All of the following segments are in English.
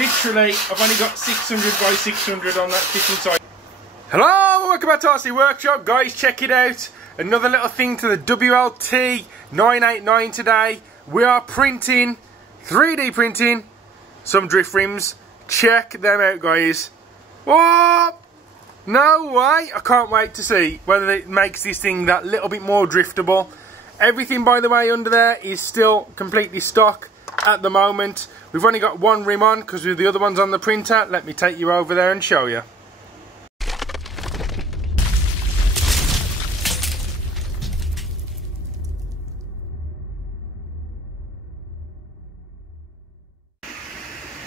Literally, I've only got 600 by 600 on that kitchen side. Hello, welcome back to RC Workshop. Guys, check it out. Another little thing to the WLT989 today. We are printing, 3D printing, some drift rims. Check them out, guys. What? No way. I can't wait to see whether it makes this thing that little bit more driftable. Everything, by the way, under there is still completely stock at the moment. We've only got one rim on because the other one's on the printer. Let me take you over there and show you.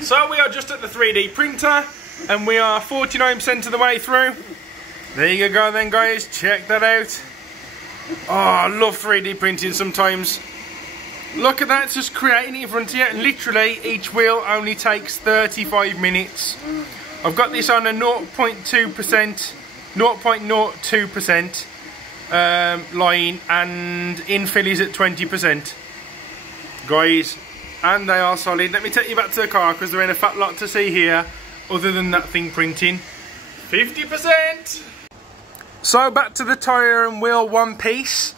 So we are just at the 3D printer and we are 49% of the way through. There you go then, guys, check that out. Oh, I love 3D printing sometimes. Look at that, it's just creating it in front of you, and literally each wheel only takes 35 minutes. I've got this on a 0.02% line, and infill is at 20%. Guys, and they are solid. Let me take you back to the car because there ain't a fat lot to see here other than that thing printing. 50%! So back to the tyre and wheel one piece.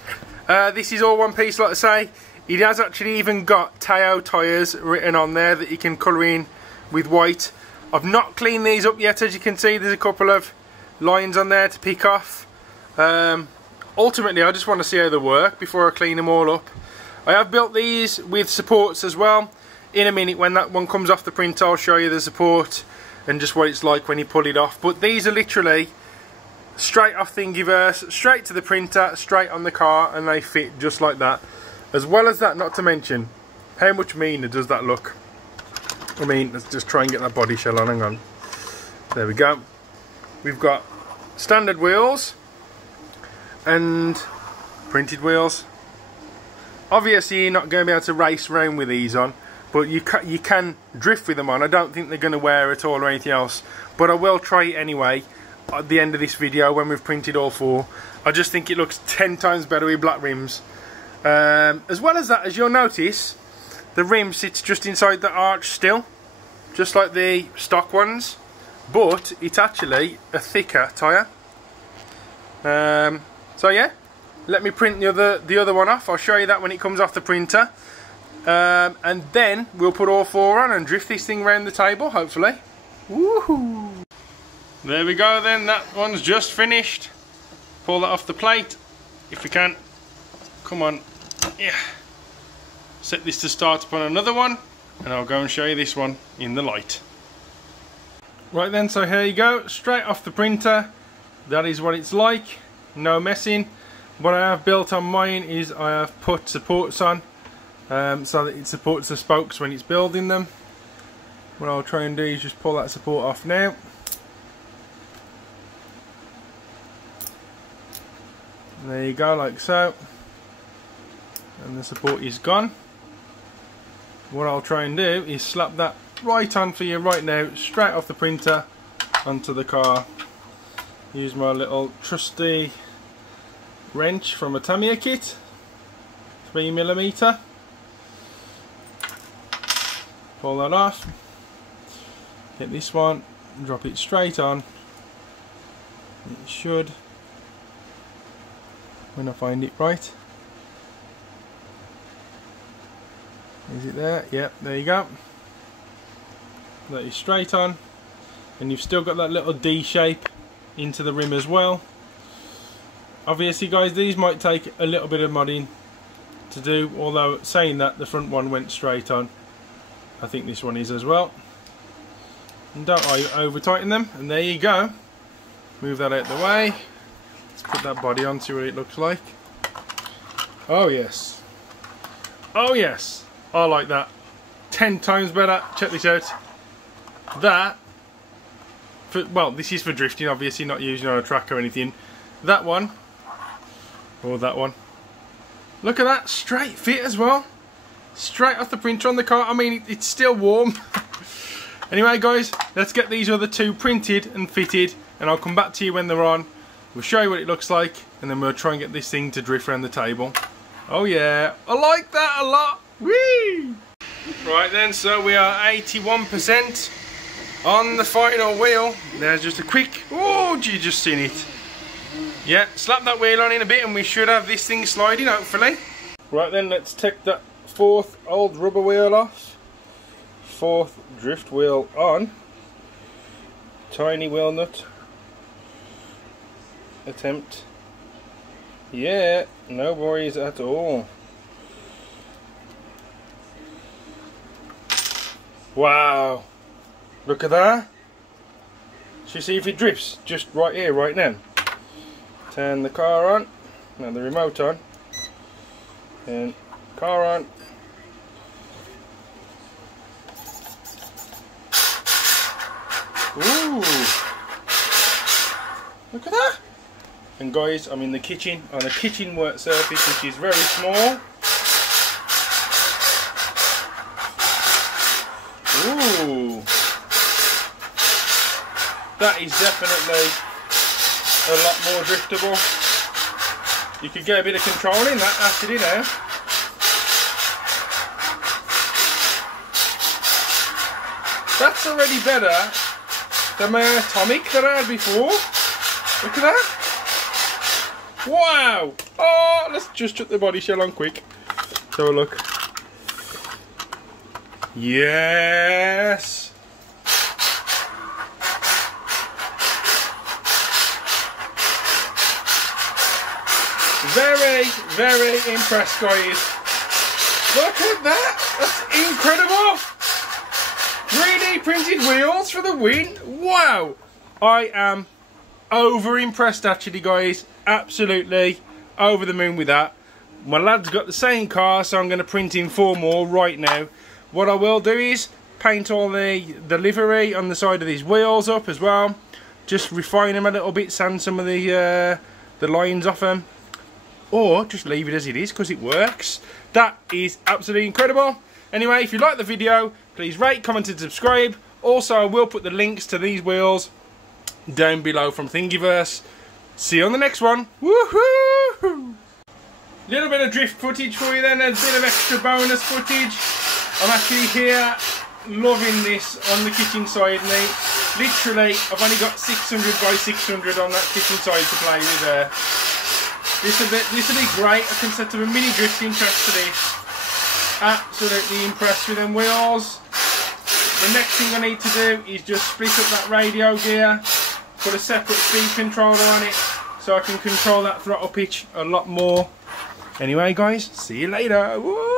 This is all one piece, like I say. It has actually even got Tyres written on there that you can colour in with white. I've not cleaned these up yet, as you can see. There's a couple of lines on there to pick off. Ultimately, I just want to see how they work before I clean them all up. I have built these with supports as well. In a minute, when that one comes off the printer, I'll show you the support and just what it's like when you pull it off. But these are literally straight off Thingiverse, straight to the printer, straight on the car, and they fit just like that. As well as that, not to mention, how much meaner does that look? I mean, let's just try and get that body shell on, hang on. There we go. We've got standard wheels and printed wheels. Obviously, you're not going to be able to race around with these on, but you can drift with them on. I don't think they're going to wear at all or anything else, but I will try it anyway at the end of this video when we've printed all four. I just think it looks 10 times better with black rims. As well as that, as you'll notice, the rim sits just inside the arch still, just like the stock ones, but it's actually a thicker tyre. So yeah, let me print the other one off. I'll show you that when it comes off the printer, and then we'll put all four on and drift this thing around the table, hopefully. Woohoo! There we go then, that one's just finished. Pull that off the plate if we can. Come on, yeah. Set this to start upon another one, and I'll go and show you this one in the light. Right then, so here you go, straight off the printer. That is what it's like, no messing. What I have built on mine is I have put supports on so that it supports the spokes when it's building them. What I'll try and do is just pull that support off now. There you go, like so. And the support is gone. What I'll try and do is slap that right on for you right now, straight off the printer onto the car. Use my little trusty wrench from a Tamiya kit, 3mm. Pull that off. Get this one, drop it straight on. It should, when I find it right. Is it there? Yep, there you go. That is straight on, and you've still got that little D shape into the rim as well. Obviously, guys, these might take a little bit of modding to do, although saying that, the front one went straight on. I think this one is as well. And don't over tighten them, and there you go. Move that out of the way. Let's put that body on, see what it looks like. Oh yes. Oh yes. I like that. 10 times better. Check this out. That, well, this is for drifting, obviously, not using on a track or anything. That one, or that one. Look at that, straight fit as well. Straight off the printer on the car. I mean, it's still warm. Anyway, guys, let's get these other two printed and fitted, and I'll come back to you when they're on. We'll show you what it looks like, and then we'll try and get this thing to drift around the table. Oh yeah, I like that a lot. Whee! Right then, so we are 81% on the final wheel. There's just a quick, oh, you just seen it. Yeah, slap that wheel on in a bit and we should have this thing sliding, hopefully. Right then, let's take that fourth old rubber wheel off. Fourth drift wheel on. Tiny wheel nut. Attempt. Yeah, no worries at all. Wow, look at that. Should you see if it drifts? Just right here, right now. Turn the car on, now the remote on, and car on. Ooh, look at that. And guys, I'm in the kitchen, on a kitchen work surface which is very small. Ooh, that is definitely a lot more driftable. You could get a bit of control in that after you know. That's already better than my atomic that I had before. Look at that. Wow. Oh, let's just shut the body shell on quick. Let's have a look. Yes. Very, very impressed, guys. Look at that. That's incredible. 3D printed wheels for the win. Wow. I am over impressed actually, guys. Absolutely over the moon with that. My lad's got the same car, so I'm going to print in 4 more right now. What I will do is paint all the livery on the side of these wheels up as well. Just refine them a little bit, sand some of the lines off them. Or just leave it as it is because it works. That is absolutely incredible. Anyway, if you like the video, please rate, comment and subscribe. Also, I will put the links to these wheels down below from Thingiverse. See you on the next one. Woohoo! Little bit of drift footage for you then, a bit of extra bonus footage. I'm actually here loving this on the kitchen side now. Literally, I've only got 600 by 600 on that kitchen side to play with there. This will be great. I can set up a mini drifting track to this. Absolutely impressed with them wheels. The next thing I need to do is just split up that radio gear, put a separate speed controller on it so I can control that throttle pitch a lot more. Anyway guys, see you later. Woo!